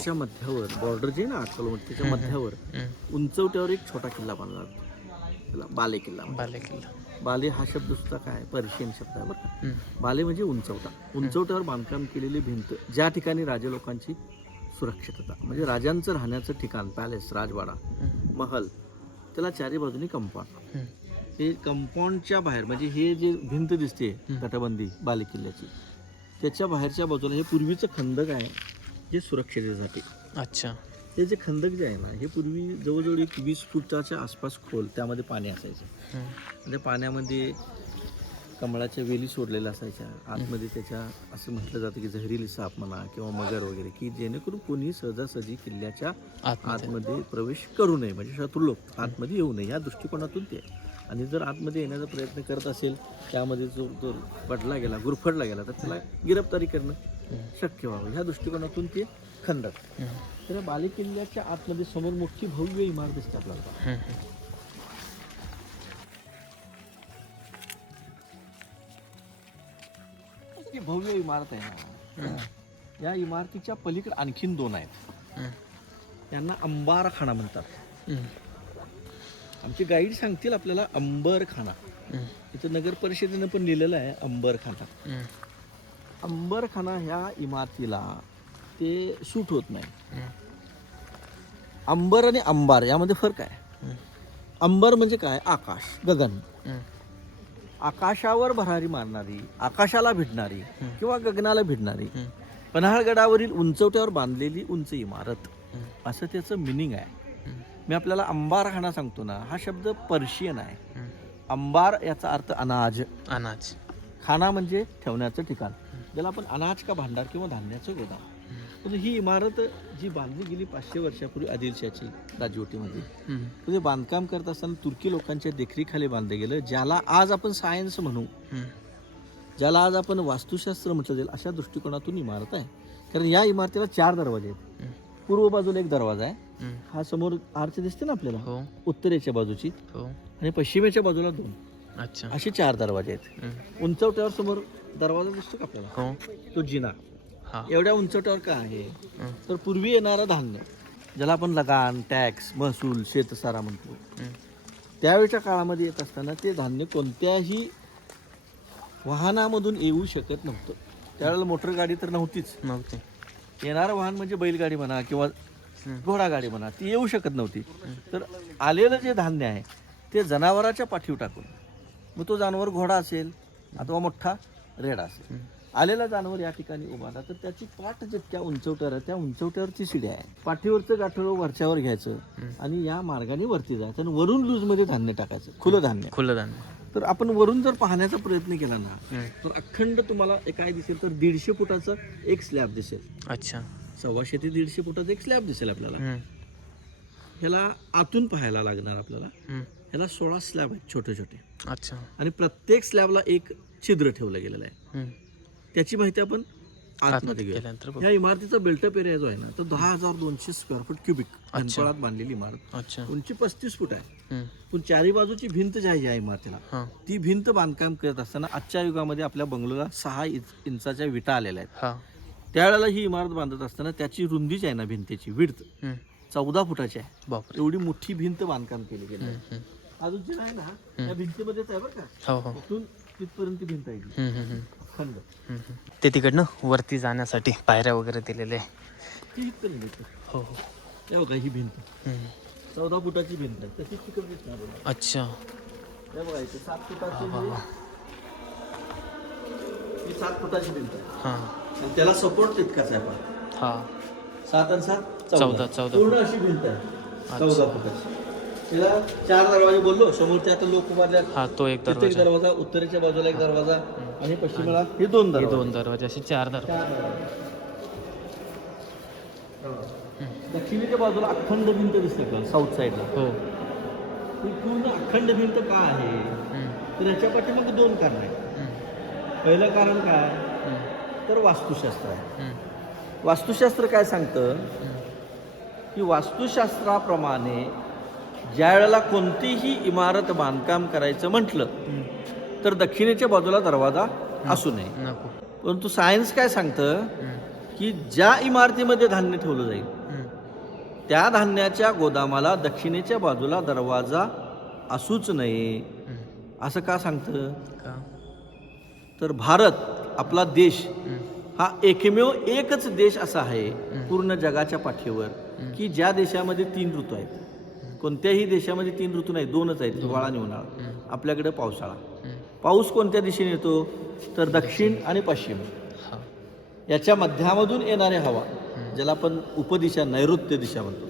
किल्ल्याच्या मध्यावर बॉर्डर जे आहे ना किलोमीटर त्याच्या मध्यावर. उंचवट्यावर एक छोटा किल्ला बांधला त्याला बाले किल्ला. बाले किल्ला बाले हा शब्द सुद्धा काय पर्शियन शब्द आहे बरं. बाले म्हणजे उंचवटा उंचवट्यावर बांधकाम केलेली भिंत ज्या ठिकाणी राजे लोकांची सुरक्षितता म्हणजे राजांचं राहण्याचं ठिकाण पॅलेस राजवाडा. महल त्याला चारी बाजूनी कंपाऊंड. हे कंपाऊंडच्या बाहेर म्हणजे हे जे भिंत दिसते तटबंदी बाले किल्ल्याची त्याच्या बाहेरच्या बाजूला हे पूर्वीचं खंदक आहे जे सुरक्षितेसाठी. अच्छा. हे जे खंदक जे आहे ना हे पूर्वी जवळजवळ एक वीस फुटाच्या आसपास खोल त्यामध्ये पाणी असायचं. त्या पाण्यामध्ये कमळाच्या वेली सोडलेल्या असायच्या. आतमध्ये त्याच्या असं म्हटलं जातं की जहरीली साप म्हणा किंवा मगर वगैरे की जेणेकरून कोणी सहजासहजी किल्ल्याच्या आतमध्ये. आतमध्ये प्रवेश करू नये. म्हणजे शत्रू लोक आतमध्ये येऊ नये या दृष्टिकोनातून ते. आणि जर आतमध्ये येण्याचा प्रयत्न करत असेल त्यामध्ये जो जर पडला गेला गुरफडला गेला तर त्याला गिरफ्तारी करणं शक्य व्हावं. ह्या दृष्टिकोनातून ते खंडक. तर या बालेकिल्ल्याच्या आतमध्ये समोर मोठी भव्य इमारत दिसते आपल्याला. भव्य इमारत आहे ना. या इमारतीच्या पलीकडे आणखीन दोन आहेत. यांना अंबारखाना म्हणतात. आमचे गाईड सांगतील आपल्याला अंबरखाना. इथं नगर परिषदेनं पण लिहिलेलं आहे अंबरखाना. अंबरखाना ह्या इमारतीला ते सूट होत नाही. अंबर आणि अंबार यामध्ये फरक आहे. अंबर म्हणजे काय? आकाश गगन. आकाशावर भरारी मारणारी आकाशाला भिडणारी किंवा गगनाला भिडणारी पन्हाळगडावरील उंचवट्यावर बांधलेली उंच इमारत. असं त्याचं मिनिंग आहे. मी आपल्याला अंबारखाना सांगतो ना हा शब्द पर्शियन आहे. अंबार याचा अर्थ अनाज. अनाज. खाना म्हणजे ठेवण्याचं ठिकाण. ज्याला आपण अनाज का भांडार किंवा धान्याचं गोदाम. म्हणजे ही इमारत जी बांधली गेली पाचशे वर्षापूर्वी आदिलशाची राजवटीमध्ये. म्हणजे बांधकाम करत असताना तुर्की लोकांच्या देखरेखाली बांधलं गेलं ज्याला आज आपण सायन्स म्हणू. ज्याला आज आपण वास्तुशास्त्र म्हटलं जाईल अशा दृष्टिकोनातून इमारत आहे. कारण या इमारतीला चार दरवाजे आहेत. पूर्व बाजूला एक दरवाजा आहे. हा समोर आर्च दिसते ना आपल्याला? हो. उत्तरेच्या बाजूची हो. आणि पश्चिमेच्या बाजूला दोन. अच्छा. असे चार दरवाजे आहेत. उंचवट्यावर समोर दरवाजा दिसतो का आपल्याला? हो. तो जिना. हा. एवढ्या उंचवट्यावर का आहे. तर पूर्वी येणारं धान्य ज्याला आपण लगान टॅक्स महसूल शेतसारा म्हणतो. त्यावेळच्या काळामध्ये येत असताना ते धान्य कोणत्याही वाहनामधून येऊ शकत नव्हतं. त्यावेळेला मोटर गाडी तर नव्हतीच. नव्हते. येणारं वाहन म्हणजे बैलगाडी म्हणा किंवा. घोडागाडी म्हणा ती येऊ शकत नव्हती. तर आलेलं जे धान्य आहे ते जनावराच्या पाठीवर टाकून मग तो जनावर घोडा असेल अथवा मोठा रेडा असेल. आलेला जनावर या ठिकाणी उभा राहा तर त्याची पाठ जितक्या उंचवट्यावर आहे त्या उंचवट्यावरची शिडी आहे. पाठीवरचं गाठोडं वरच्यावर घ्यायचं आणि या मार्गाने वरती जायचं आणि वरून लूजमध्ये धान्य टाकायचं. खुलं धान्य. खुलं धान्य. तर आपण वरून जर पाहण्याचा प्रयत्न केला ना. तर अखंड तुम्हाला काय दिसेल तर दीडशे फुटाचं एक स्लॅब दिसेल. अच्छा. सव्वाशे ते दीडशे फुटाचा एक स्लॅब दिसेल आपल्याला. ह्याला आतून पाहायला लागणार आपल्याला. ह्याला सोळा स्लॅब आहेत छोटे छोटे अच्छा. आणि प्रत्येक स्लॅबला एक छिद्र ठेवलं गेलेलं आहे. त्याची माहिती आपण आतमध्ये गेल्यानंतर बघ. या इमारतीचा बिल्टअप एरिया जो आहे ना तो दहा हजार दोनशे स्क्वेअर फूट क्युबिक घनफळात बांधलेली इमारत. अच्छा. उंची पस्तीस फूट आहे. हम्म. पण चारी बाजूची भिंत जी आहे या इमारतीला हा. ती भिंत बांधकाम करत असताना आजच्या युगामध्ये आपल्या बंगलोला सहा इंच इंचाच्या विटा आलेल्या आहेत. हा. त्यावेळेला ही इमारत बांधत असताना त्याची रुंदी जी आहे ना भिंतीची हम्म. चौदा फुटाची आहे. बापरे. एवढी मोठी भिंत बांधकाम केली गेली आहे. हम्म. अजून जी आहे ना त्या भिंतीमध्येच आहे बरं का हो हो इथून तिथपर्यंत भिंत आहे ती. हम्म. हम्म. हम्म. खंड. ते तिकडनं वरती जाण्यासाठी पायऱ्या वगैरे दिलेले आहे. ती इथपर्यंत येते. हो हो हे बघा ही भिंत हम्म. चौदा फुटाची भिंत आहे तशीच तिकडे बघा. अच्छा हे बघा इथे सात फुटाची ही सात फुटाची भिंत आहे हां आणि त्याला सपोर्ट तितकाच आहे पण हा सात आणि सात चौदा, चौदा. पूर्ण अशी भिंत आहे चौदा फुटाची तिला चार दरवाजे बोललो समोरच्या आता लोक हा तो एक दरवाजा दरवाजा उत्तरेच्या बाजूला एक दरवाजा आणि पश्चिमेला हे दोन हे दरवाजे दोन दरवाजे असे चार दरवाजे चार दरवाजे. दक्षिणेच्या बाजूला अखंड भिंत दिसते का साऊथ साईडला हो ही पूर्ण अखंड भिंत का आहे हम्म. तर याच्या पाठीमागे दोन कारण आहेत हम्म. पहिलं कारण काय हम्म. तर वास्तुशास्त्र आहे हम्म. वास्तुशास्त्र काय सांगतं हम्म. की वास्तुशास्त्राप्रमाणे ज्या वेळेला कोणतीही इमारत बांधकाम करायचं म्हटलं. तर दक्षिणेच्या बाजूला दरवाजा असू नये परंतु सायन्स काय सांगतं. की ज्या इमारतीमध्ये धान्य ठेवलं जाईल. त्या धान्याच्या गोदामाला दक्षिणेच्या बाजूला दरवाजा असूच नये. असं का सांगतं तर भारत आपला देश. हा एकमेव एकच देश असा आहे पूर्ण जगाच्या पाठीवर की ज्या देशामध्ये तीन ऋतू आहेत कोणत्याही देशामध्ये तीन ऋतू नाही दोनच आहेत हिवाळा आणि उन्हाळा. आपल्याकडे पावसाळा. पाऊस कोणत्या दिशेने येतो? तर दक्षिण आणि पश्चिम. याच्या मध्यामधून येणारी हवा ज्याला आपण उपदिशा नैऋत्य दिशा म्हणतो.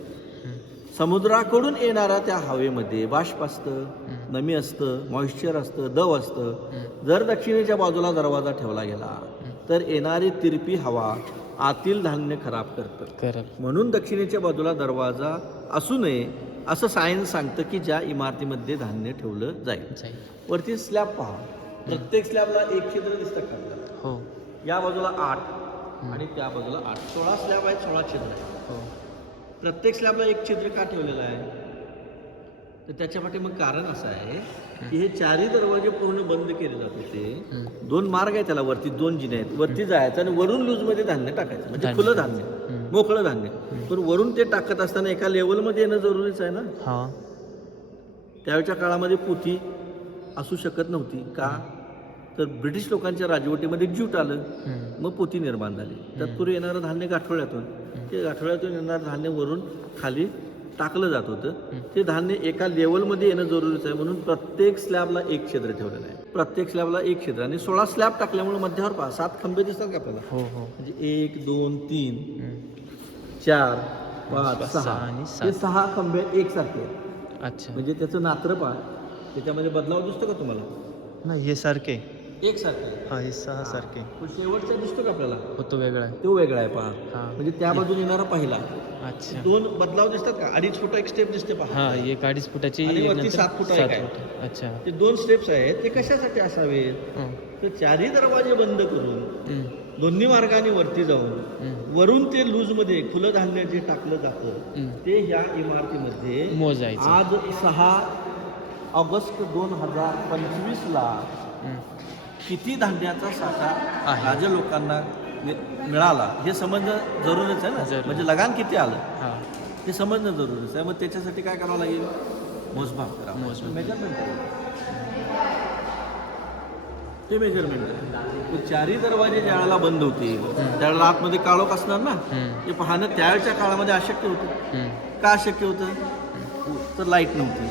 समुद्राकडून येणाऱ्या त्या हवेमध्ये बाष्प असतं नमी असतं मॉइश्चर असतं दव असतं. जर दक्षिणेच्या बाजूला दरवाजा ठेवला गेला तर येणारी तिरपी हवा आतील धान्य खराब करत. म्हणून दक्षिणेच्या बाजूला दरवाजा असू नये असं सायन्स सांगतं की ज्या इमारतीमध्ये धान्य ठेवलं जाईल. वरती स्लॅब पहा. प्रत्येक स्लॅबला एक छिद्र दिसतं का? हो. या बाजूला आठ आणि त्या बाजूला आठ. सोळा स्लॅब आहेत सोळा छिद्र आहेत. हो. प्रत्येक स्लॅबला एक छिद्र का ठेवलेलं आहे? तर त्याच्या पाठी मग कारण असं आहे की हे चारही दरवाजे पूर्ण बंद केले जात होते. दोन मार्ग आहे त्याला वरती दोन जिने आहेत. वरती जायचं आणि वरून लूजमध्ये धान्य टाकायचं. म्हणजे. खुलं धान्य. मोकळं धान्य. पण वरून ते टाकत असताना एका लेवलमध्ये येणं जरुरीच आहे ना? त्यावेळच्या काळामध्ये पोथी असू शकत नव्हती. का? तर ब्रिटिश लोकांच्या राजवटीमध्ये ज्यूट आलं. मग पोती निर्माण झाली. तत्पूर्वी येणारं धान्य गाठोळ्यातून. ते गाठोळ्यातून येणारं धान्य वरून खाली टाकलं जात होतं. ते धान्य एका लेवलमध्ये येणं जरुरीचं आहे. म्हणून प्रत्येक स्लॅबला एक छिद्र ठेवलेलं आहे. प्रत्येक स्लॅबला एक छिद्र आणि सोळा स्लॅब टाकल्यामुळे मध्यावर पहा सात खंबे दिसतात का आपल्याला? हो हो. म्हणजे एक दोन तीन. चार पाच सहा आणि हे सात. सहा खंबे एकसारखे आहेत. अच्छा. म्हणजे त्याचं नात्र पहा. त्याच्यामध्ये बदलाव दिसतो का तुम्हाला? नाही हे सारखे. एकसारखे हा हे सहा सारखे. पण शेवटचा दिसतो का आपल्याला? हो तो वेगळा आहे. तो वेगळा आहे पहा. हा. म्हणजे त्या बाजूने येणारा पहिला. अच्छा. दोन बदलाव दिसतात का? अडीच फुट एक स्टेप दिसते पहा. हा एक अडीच फुटाची आणि एक वरती नंतर सात फुटा एक आहे. फुट. अच्छा. ते दोन स्टेप्स आहेत. ते कशासाठी असावेत? हं. तर चारही दरवाजे बंद करून हं. दोन्ही मार्गाने वरती जाऊन हं. वरून ते लूजमध्ये खुलं धान्य जे टाकलं जातं हं. ते ह्या इमारतीमध्ये मोजायचं. आज सहा ऑगस्ट दोन हजार पंचवीसला हं. किती धान्याचा साठा आहे. राजा लोकांना मि- मिळाला हे समजणं जरुरीच आहे ना? जरूर. म्हणजे लगान किती आलं? हा. हे समजणं जरुरीच आहे. मग त्याच्यासाठी काय करावं लागेल? मोजमाप मोजमाप. मेजरमेंट ते मेजरमेंट आहे चारही दरवाजे ज्या वेळेला बंद होते त्यावेळेला आतमध्ये काळोख असणार ना. ते पाहणं त्यावेळच्या काळामध्ये अशक्य होतं. का अशक्य होतं? तर लाइट नव्हती.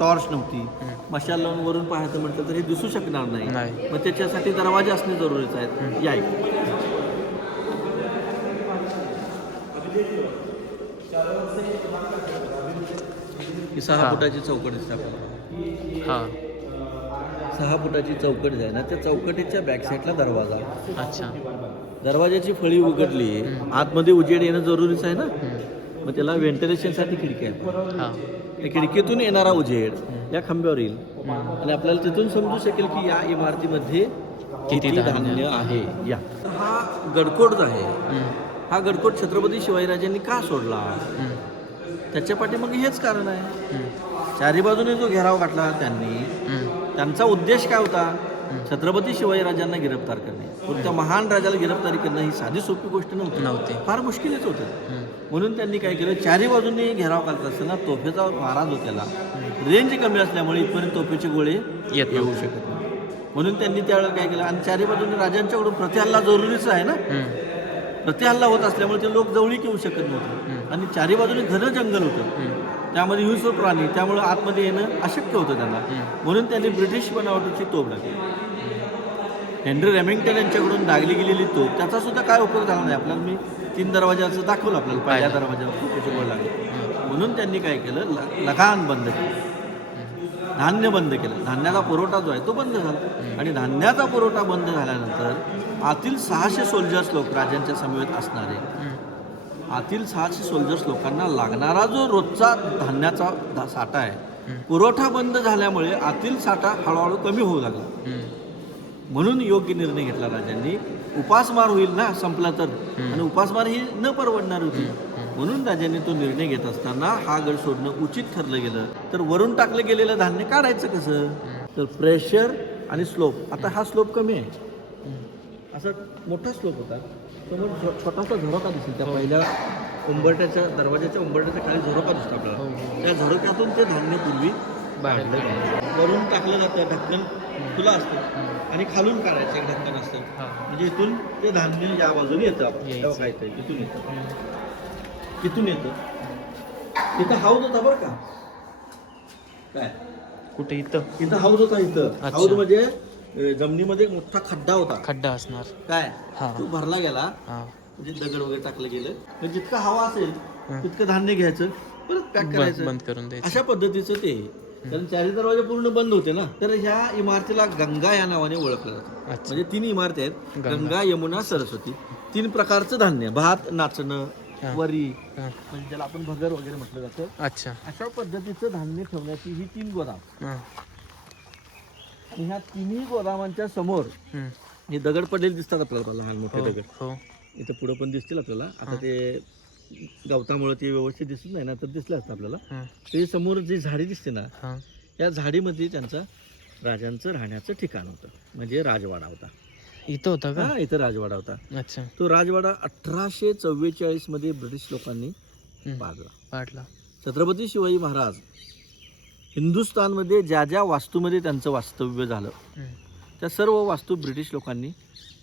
टॉर्च नव्हती. मशाल लावून वरून पाहायचं म्हटलं तर हे दिसू शकणार नाही. मग त्याच्यासाठी दरवाजे असणे जरुरीचे आहेत. या इकडे. ही सहा. फुटाची चौकट दिसते आपल्याला हा. सहा फुटाची चौकट जी आहे ना त्या चौकटीच्या बॅक साईडला दरवाजा. अच्छा. दरवाजाची फळी उघडली आतमध्ये उजेड येणं जरुरीच आहे ना. मग त्याला व्हेंटिलेशनसाठी खिडकी आहे त्या खिडकीतून येणारा उजेड या खांब्यावर येईल. आणि आपल्याला तिथून समजू शकेल की या इमारतीमध्ये किती धान्य? आहे. या. हा गडकोट आहे हं. गडकोट छत्रपती शिवाजीराजांनी का सोडला. त्याच्या पाठीमागे हेच कारण आहे. चारी बाजूने जो घेराव घातला त्यांनी. त्यांचा उद्देश काय होता? छत्रपती शिवाजीराजांना गिरफ्तार करणे. पण त्या महान राजाला गिरफ्तारी करणं ही साधी सोपी गोष्ट नव्हती. नव्हते. फार मुश्किलच होतं. म्हणून त्यांनी काय केलं चारी बाजूंनी घेराव घालत असताना तोफेचा मारा जो केला रेंज कमी असल्यामुळे इथपर्यंत तोफेचे गोळे येत येऊ. शकत नाही. म्हणून त्यांनी त्यावेळेला काय केलं आणि चारी बाजूने राजांच्याकडून प्रतिहल्ला जरुरीच आहे ना. प्रतिहल्ला होत असल्यामुळे ते लोक जवळीक येऊ शकत नव्हते. आणि चारी बाजूने घन जंगल होतं. त्यामध्ये हिंस्र प्राणी त्यामुळे आतमध्ये येणं अशक्य होतं त्यांना. म्हणून त्यांनी ब्रिटिश बनावटीची तोफ लागली हेनरी रेमिंग्टन यांच्याकडून डागली गेलेली तोफ त्याचा सुद्धा काय उपयोग झाला नाही? आपल्याला मी तीन दरवाजाचं दाखवलं आपल्याला पहिल्या पाहिलं. दरवाजावर गोळ लागले. म्हणून त्यांनी काय केलं? ल- लगान बंद केलं. धान्य बंद केलं. धान्याचा पुरवठा जो आहे तो बंद झाला. आणि धान्याचा पुरवठा बंद झाल्यानंतर आतील सहाशे सोल्जर्स लोक राजांच्या समवेत असणारे. आतील सहाशे सोल्जर्स लोकांना लागणारा जो रोजचा धान्याचा धा- साठा आहे पुरवठा बंद झाल्यामुळे आतील साठा हळूहळू कमी होऊ लागला. म्हणून योग्य निर्णय घेतला राजांनी. उपासमार होईल ना संपला तर. आणि उपासमार ही न परवडणार होती. म्हणून राजांनी तो निर्णय घेत असताना हा गड सोडणं उचित ठरलं गेलं. तर वरून टाकलं गेलेलं धान्य काढायचं कसं? तर प्रेशर आणि स्लोप आता हा स्लोप कमी आहे. असा मोठा स्लोप होता. समोर छोटासा झरोका दिसेल. त्या पहिल्या उंबरट्याच्या दरवाजाच्या उंबरट्याच्या खाली झरोका दिसतो हो, आपल्याला. हो. त्या झरोक्यातून ते धान्य पूर्वी बाहेर वरून टाकलं जातं. ढक्कन खुलं असतं. आणि खालून काढायचं एक ढक्कन असतं. हा. म्हणजे इथून ते धान्य या बाजूने येतं काय इथून येतं. इथून येतं. इथं हाऊद होता बरं का? काय? कुठे? इथं. इथं हाऊद होता इथं. हाऊद म्हणजे जमिनीमध्ये एक मोठा खड्डा होता. खड्डा असणार. काय? हा. तो भरला गेला. हा. म्हणजे दगड वगैरे टाकलं गेलं. म्हणजे जितकं हवा असेल. तितकं धान्य घ्यायचं परत पॅक बंद करायचं. बंद करून द्यायचं. अशा पद्धतीचं ते. आहे. कारण चारी दरवाजे पूर्ण बंद होते ना. तर ह्या इमारतीला गंगा या नावाने ओळखलं जातं. अच्छा. म्हणजे तीन इमारती आहेत. गंगा. गंगा यमुना सरस्वती. तीन प्रकारचं धान्य. भात नाचणं. वरी. हा. म्हणजे ज्याला आपण भगर वगैरे म्हटलं जातं. अच्छा. अशा पद्धतीचं धान्य ठेवण्याची ही तीन गोदाम हा. आणि ह्या तिन्ही गोदामांच्या समोर. हे दगड पडलेले दिसतात आपल्याला लहान मोठे हो दगड. हो. इथं पुढं पण दिसतील आपल्याला. आता. ते गवतामुळे ते व्यवस्थित दिसत नाही ना तर दिसलं असतं आपल्याला. ते समोर जी झाडी दिसते ना या झाडीमध्ये त्यांचा राजांचं राहण्याचं ठिकाण होतं. म्हणजे राजवाडा होता. इथं होतं का? इथं राजवाडा होता. अच्छा. तो राजवाडा अठराशे चव्वेचाळीसमध्ये ब्रिटिश लोकांनी. बांधला पाडला. छत्रपती शिवाजी महाराज हिंदुस्थानमध्ये ज्या ज्या वास्तूमध्ये त्यांचं वास्तव्य झालं. त्या सर्व वास्तू ब्रिटिश लोकांनी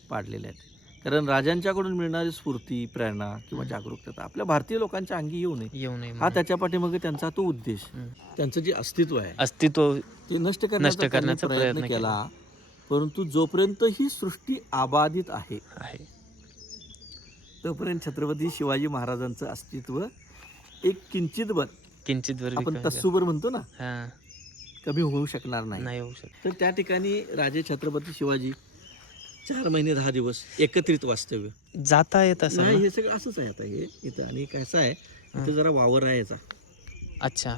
पाडलेल्या आहेत. कारण राजांच्याकडून मिळणारी स्फूर्ती प्रेरणा किंवा जागरूकता आपल्या भारतीय लोकांच्या अंगी येऊ नये. येऊ नये हा. त्याच्या पाठीमागे त्यांचा तो उद्देश. त्यांचं जे अस्तित्व आहे अस्तित्व ते नष्ट नष्ट करण्याचा प्रयत्न केला. परंतु जोपर्यंत ही सृष्टी आबाधित आहे तोपर्यंत छत्रपती शिवाजी महाराजांचं अस्तित्व एक किंचित बर किंचित वर आपण. तस्सूबर म्हणतो ना. हा. कमी होऊ शकणार नाही. नाही होऊ शकत. तर त्या ठिकाणी राजे छत्रपती शिवाजी चार महिने दहा दिवस एकत्रित वास्तव्य. जाता येत असं नाही ना? हे सगळं असंच आहे आता हे. इथं आणि कसं आहे इथं जरा वावर आहे याचा. अच्छा.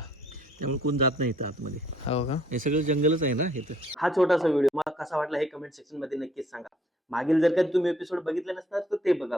त्यामुळे कोण जात नाही इथं आतमध्ये. हो का? हे सगळं जंगलच आहे ना इथं. हा छोटासा व्हिडिओ. मला कसा वाटला हे कमेंट सेक्शनमध्ये नक्कीच सांगा. मागील जर कधी तुम्ही एपिसोड बघितले नसणार तर ते बघा.